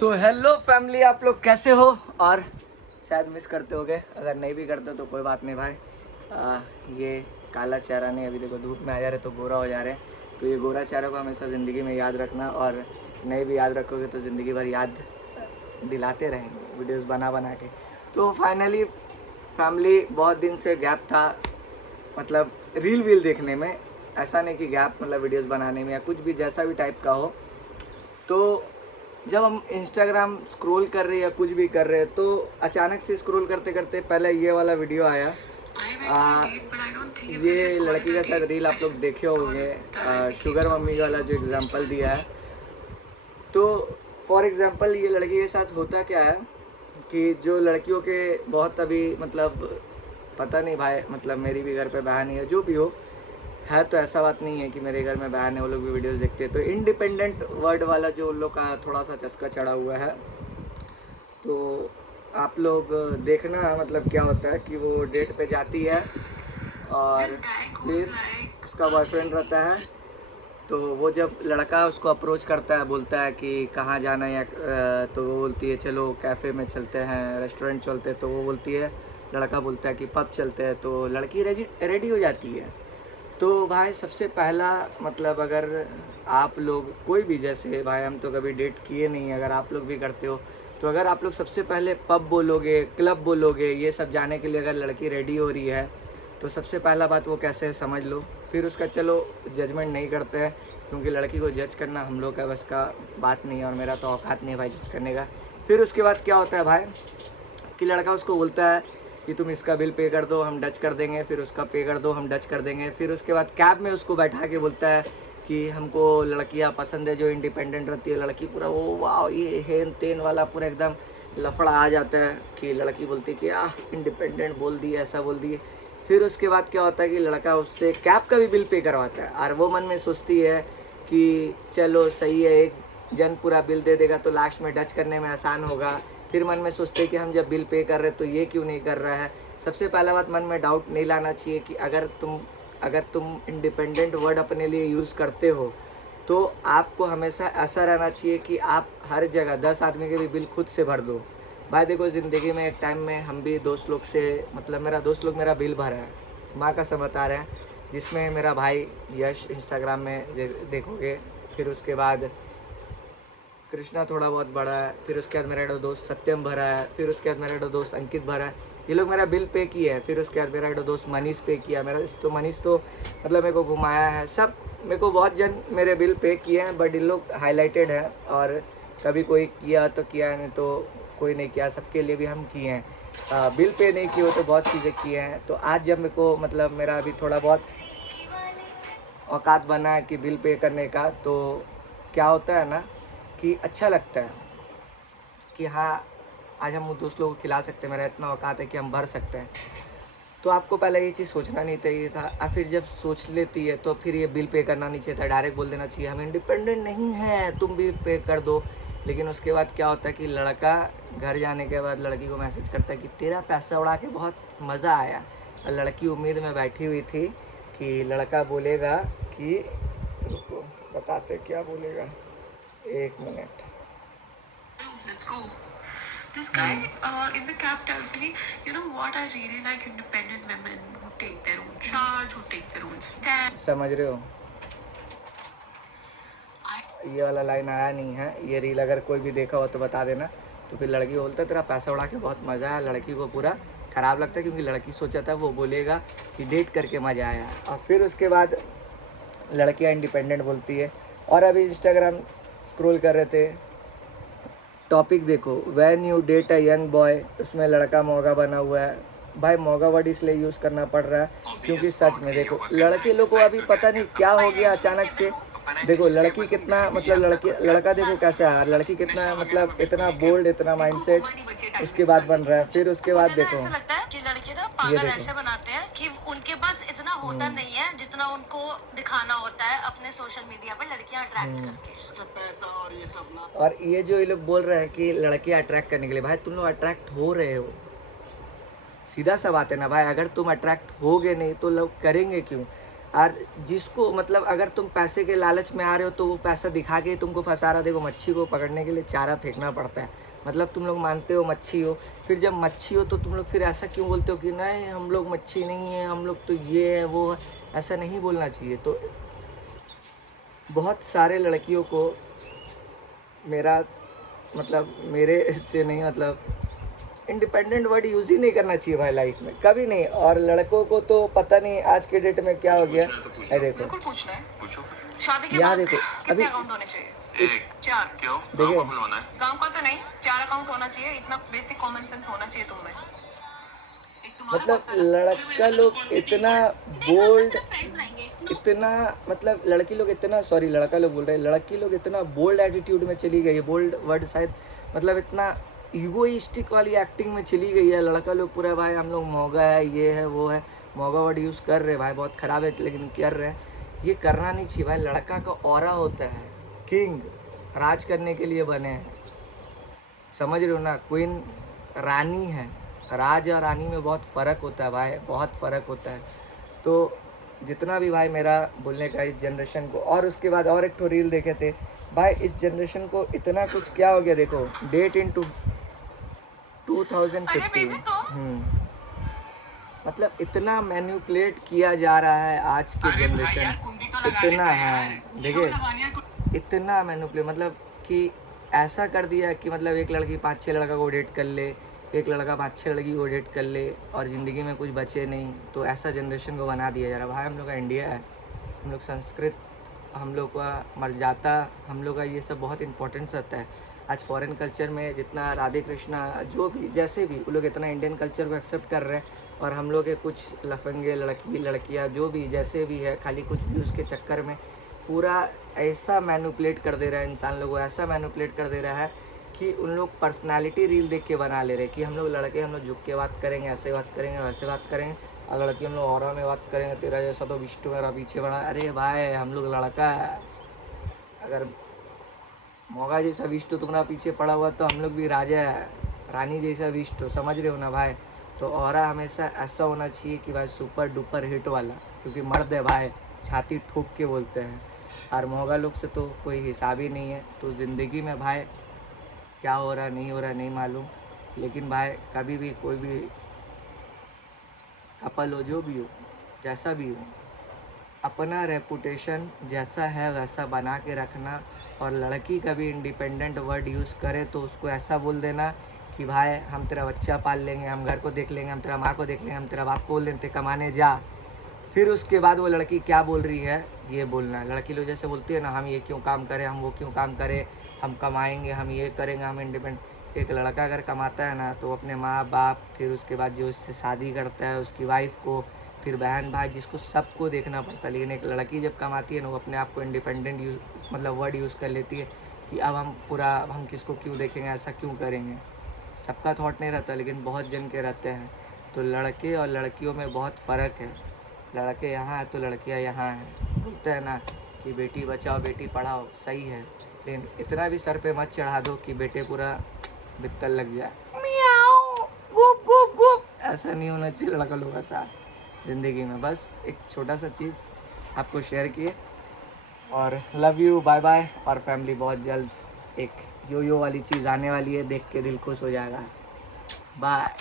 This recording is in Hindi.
सो हेलो फैमिली, आप लोग कैसे हो? और शायद मिस करते होगे, अगर नहीं भी करते तो कोई बात नहीं भाई। ये काला चेहरा नहीं, अभी देखो धूप में आ जा रहे तो गोरा हो जा रहे हैं। तो ये गोरा चेहरा को हमेशा ज़िंदगी में याद रखना, और नहीं भी याद रखोगे तो ज़िंदगी भर याद दिलाते रहेंगे वीडियोस बना बना के। तो फाइनली फैमिली, बहुत दिन से गैप था, मतलब रील वील देखने में। ऐसा नहीं कि गैप मतलब वीडियोस बनाने में या कुछ भी, जैसा भी टाइप का हो। तो जब हम इंस्टाग्राम स्क्रॉल कर रहे हैं या कुछ भी कर रहे हैं तो अचानक से स्क्रॉल करते करते पहले ये वाला वीडियो आया। ये लड़की का शायद रील आप लोग देखे होंगे, शुगर मम्मी वाला जो एग्जांपल दिया है। तो फॉर एग्जांपल ये लड़की के साथ होता क्या है कि जो लड़कियों के बहुत अभी मतलब पता नहीं भाई, मतलब मेरी भी घर पे बहन नहीं है, जो भी हो है, तो ऐसा बात नहीं है कि मेरे घर में बहन है वो लोग भी वीडियोस देखते हैं। तो इंडिपेंडेंट वर्ड वाला जो उन लोग का थोड़ा सा चस्का चढ़ा हुआ है, तो आप लोग देखना मतलब क्या होता है कि वो डेट पे जाती है और फिर उसका बॉयफ्रेंड रहता है। तो वो जब लड़का उसको अप्रोच करता है, बोलता है कि कहाँ जाना है, या तो वो बोलती है चलो कैफ़े में चलते हैं, रेस्टोरेंट चलते हैं। तो वो बोलती है, लड़का बोलता है कि पब चलते हैं। तो लड़की रेडी हो जाती है। तो भाई सबसे पहला मतलब अगर आप लोग कोई भी, जैसे भाई हम तो कभी डेट किए नहीं, अगर आप लोग भी करते हो तो अगर आप लोग सबसे पहले पब बोलोगे, क्लब बोलोगे, ये सब जाने के लिए अगर लड़की रेडी हो रही है तो सबसे पहला बात वो कैसे है समझ लो। फिर उसका चलो जजमेंट नहीं करते हैं, क्योंकि लड़की को जज करना हम लोग का बस का बात नहीं है, और मेरा तो औकात नहीं है भाई जज करने का। फिर उसके बाद क्या होता है भाई कि लड़का उसको बोलता है कि तुम इसका बिल पे कर दो, हम डच कर देंगे। फिर उसका पे कर दो, हम डच कर देंगे। फिर उसके बाद कैब में उसको बैठा के बोलता है कि हमको लड़कियां पसंद है जो इंडिपेंडेंट रहती है। लड़की पूरा वो वाह ये हेन तेन वाला पूरा एकदम लफड़ा आ जाता है कि लड़की बोलती है कि इंडिपेंडेंट बोल दिए, ऐसा बोल दिए। फिर उसके बाद क्या होता है कि लड़का उससे कैब का भी बिल पे करवाता है, और वो मन में सोचती है कि चलो सही है, एक जन पूरा बिल दे देगा तो लास्ट में डच करने में आसान होगा। फिर मन में सोचते हैं कि हम जब बिल पे कर रहे हैं तो ये क्यों नहीं कर रहा है। सबसे पहला बात, मन में डाउट नहीं लाना चाहिए कि अगर तुम इंडिपेंडेंट वर्ड अपने लिए यूज़ करते हो तो आपको हमेशा ऐसा रहना चाहिए कि आप हर जगह 10 आदमी के भी बिल खुद से भर दो। भाई देखो ज़िंदगी में एक टाइम में हम भी दोस्त लोग से, मतलब मेरा दोस्त लोग मेरा बिल भरा है, माँ का सब बता रहे हैं, जिसमें मेरा भाई यश इंस्टाग्राम में देखोगे। फिर उसके बाद कृष्णा थोड़ा बहुत बड़ा है। फिर उसके बाद मेरा दोस्त सत्यम भरा है। फिर उसके बाद मेरा दोस्त अंकित भरा है। ये लोग मेरा बिल पे किए हैं। फिर उसके बाद मेरा दोस्त मनीष पे किया। मनीष तो मतलब मेरे को घुमाया है। सब मेरे को बहुत जन मेरे बिल पे किए हैं, बट इन लोग हाईलाइटेड है, और कभी कोई किया तो किया, नहीं तो कोई नहीं किया। सबके लिए भी हम किए हैं। बिल पे नहीं किए हो तो बहुत चीज़ें किए हैं। तो आज जब मेरे को मतलब मेरा अभी थोड़ा बहुत औकात बना है कि बिल पे करने का, तो क्या होता है ना कि अच्छा लगता है कि हाँ आज हम दोस्त लोगों को खिला सकते हैं, मेरा इतना औकात है कि हम भर सकते हैं। तो आपको पहले ये चीज़ सोचना नहीं चाहिए था, और फिर जब सोच लेती है तो फिर ये बिल पे करना नहीं चाहिए था। डायरेक्ट बोल देना चाहिए हम इंडिपेंडेंट नहीं हैं, तुम भी पे कर दो। लेकिन उसके बाद क्या होता है कि लड़का घर जाने के बाद लड़की को मैसेज करता है कि तेरा पैसा उड़ा के बहुत मज़ा आया। और लड़की उम्मीद में बैठी हुई थी कि लड़का बोलेगा कि, रुको बताते क्या बोलेगा, एक minute. Let's go. This guy in the cab tells me, you know what, I really like independent women who take their own charge, who take their own stand. समझ रहे हो? ये वाला लाइन आया नहीं है। ये रील अगर कोई भी देखा हो तो बता देना। तो फिर लड़की बोलता है तेरा पैसा उड़ा के बहुत मज़ा आया। लड़की को पूरा ख़राब लगता है, क्योंकि लड़की सोचा था वो बोलेगा कि डेट करके मज़ा आया। और फिर उसके बाद लड़कियाँ इंडिपेंडेंट बोलती है। और अभी इंस्टाग्राम स्क्रॉल कर रहे थे, टॉपिक देखो, when you date a young boy, उसमें लड़का मौगा बना हुआ है। भाई मौगा वर्ड इसलिए यूज़ करना पड़ रहा है क्योंकि सच में देखो लड़के लोग को अभी पता नहीं क्या हो गया अचानक से। देखो लड़की कितना मतलब लड़का देखो कैसा है, लड़की कितना मतलब इतना बोल्ड, इतना माइंडसेट उसके बाद बन रहा है। फिर उसके बाद देखो ऐसा लगता है कि लड़के ना पागल ऐसे बनाते हैं कि उनके पास इतना होता नहीं है जितना उनको दिखाना होता है अपने सोशल मीडिया पे लड़कियां अट्रैक्ट करके। पैसा और ये सब ना, और ये जो ये लोग बोल रहे हैं कि लड़कियां अट्रैक्ट करने के लिए, भाई तुम लोग अट्रैक्ट हो रहे हो, सीधा सा बात है ना भाई। अगर तुम अट्रैक्ट होगे नहीं तो लोग करेंगे क्यों? और जिसको मतलब अगर तुम पैसे के लालच में आ रहे हो तो वो पैसा दिखा के तुमको फंसा रहा। देखो मच्छी को पकड़ने के लिए चारा फेंकना पड़ता है, मतलब तुम लोग मानते हो मच्छी हो, फिर जब मच्छी हो तो तुम लोग फिर ऐसा क्यों बोलते हो कि नहीं हम लोग मच्छी नहीं है, हम लोग तो ये है वो है। ऐसा नहीं बोलना चाहिए। तो बहुत सारे लड़कियों को मेरा मतलब मेरे से नहीं मतलब इंडिपेंडेंट वर्ड यूज़ ही नहीं करना चाहिए भाई लाइफ में, कभी नहीं। और लड़कों को तो पता नहीं आज के डेट में क्या हो गया है। देखो बिल्कुल पूछना है, पूछो। शादी के यहाँ बाद देखो कितने अभी अकाउंट होने चाहिए? एक। 4 क्यों? देखिए गांव का तो नहीं, 4 अकाउंट होना चाहिए, इतना बेसिक कॉमन सेंस होना चाहिए तुम में। एक तुम्हारा मतलब पर्सनल, लड़का लोग इतना बोल्ड, इतना मतलब लड़की लोग इतना सॉरी लड़का लोग बोल रहे हैं, लड़की लोग इतना बोल्ड एटीट्यूड में चली गई है, बोल्ड वर्ड शायद मतलब इतना ईगोइस्टिक वाली एक्टिंग में चली गई है। लड़का लोग पूरा भाई हम लोग मौगा है, ये है वो है, मौगा वर्ड यूज़ कर रहे हैं भाई, बहुत ख़राब है लेकिन कर रहे हैं। ये करना नहीं चाहिए भाई। लड़का का ऑरा होता है, किंग राज करने के लिए बने हैं, समझ रहे हो ना। क्वीन रानी है, राज और रानी में बहुत फ़र्क होता है भाई, बहुत फ़र्क होता है। तो जितना भी भाई मेरा बोलने का इस जनरेशन को, और उसके बाद और एक तो रील देखे थे भाई, इस जनरेशन को इतना कुछ क्या हो गया। देखो डेट इन 2015 मतलब इतना मैनिपुलेट किया जा रहा है आज के जनरेशन, इतना है देखिए, इतना मैनिपुलेट मतलब कि ऐसा कर दिया कि मतलब एक लड़की 5-6 लड़का को डेट कर ले, एक लड़का 5-6 लड़की को डेट कर ले और ज़िंदगी में कुछ बचे नहीं। तो ऐसा जनरेशन को बना दिया जा रहा है भाई। हम लोग का इंडिया है, हम लोग संस्कृत, हम लोग का मर्यादा, हम लोग का ये सब बहुत इंपॉर्टेंस रहता है। आज फॉरेन कल्चर में जितना राधे कृष्णा जो भी जैसे भी वो लोग इतना इंडियन कल्चर को एक्सेप्ट कर रहे हैं, और हम लोग के कुछ लफंगे लड़कियाँ जो भी जैसे भी है, खाली कुछ व्यूज़ के चक्कर में पूरा ऐसा मैनिपुलेट कर दे रहा है इंसान लोगों को, ऐसा मैनिपुलेट कर दे रहा है कि उन लोग पर्सनालिटी रील देख के बना ले रहे कि हम लोग लड़के हम लोग झुक के बात करेंगे, ऐसे बात करेंगे, वैसे बात करेंगे, और लड़की हम लोग ऑरा में बात करेंगे, तेरा जैसा तो विष्णु मेरा पीछे बड़ा। अरे भाई हम लोग लड़का है, अगर मोगा जैसा विष्णु तुम्हारा पीछे पड़ा हुआ तो हम लोग भी राजा है, रानी जैसा विष्णु, समझ रहे हो ना भाई। तो ऑरा हमेशा ऐसा होना चाहिए कि भाई सुपर डुपर हिट वाला, क्योंकि मर्द है भाई, छाती ठोक के बोलते हैं। और मोगा लोग से तो कोई हिसाब ही नहीं है। तो ज़िंदगी में भाई क्या हो रहा नहीं हो रहा नहीं मालूम, लेकिन भाई कभी भी कोई भी कपल हो, जो भी हो, जैसा भी हो, अपना रेपुटेशन जैसा है वैसा बना के रखना। और लड़की कभी इंडिपेंडेंट वर्ड यूज़ करे तो उसको ऐसा बोल देना कि भाई हम तेरा बच्चा पाल लेंगे, हम घर को देख लेंगे, हम तेरा माँ को देख लेंगे, हम तेरा बाप को बोल देंगे कमाने जा। फिर उसके बाद वो लड़की क्या बोल रही है ये बोलना। लड़की लोग जैसे बोलती है ना, हम ये क्यों काम करें, हम वो क्यों काम करें, हम कमाएंगे, हम ये करेंगे, हम इंडिपेंडेंट। एक लड़का अगर कमाता है ना तो अपने माँ बाप, फिर उसके बाद जो उससे शादी करता है उसकी वाइफ को, फिर बहन भाई, जिसको सबको देखना पड़ता है। लेकिन एक लड़की जब कमाती है ना, वो अपने आप को इंडिपेंडेंट यूज़ मतलब वर्ड यूज़ कर लेती है कि अब हम किसको क्यों देखेंगे, ऐसा क्यों करेंगे। सबका थॉट नहीं रहता लेकिन बहुत जन के रहते हैं। तो लड़के और लड़कियों में बहुत फ़र्क है। लड़के यहाँ हैं तो लड़कियाँ यहाँ हैं। बोलते हैं ना कि बेटी बचाओ बेटी पढ़ाओ, सही है, लेकिन इतना भी सर पे मत चढ़ा दो कि बेटे पूरा बित्तल लग जाए, मियाओ गुप गुप गुप। ऐसा नहीं होना चाहिए लड़का लोगों का साथ ज़िंदगी में। बस एक छोटा सा चीज़ आपको शेयर किए, और लव यू, बाय बाय। और फैमिली बहुत जल्द एक यो वाली चीज़ आने वाली है, देख के दिल खुश हो जाएगा। बाय।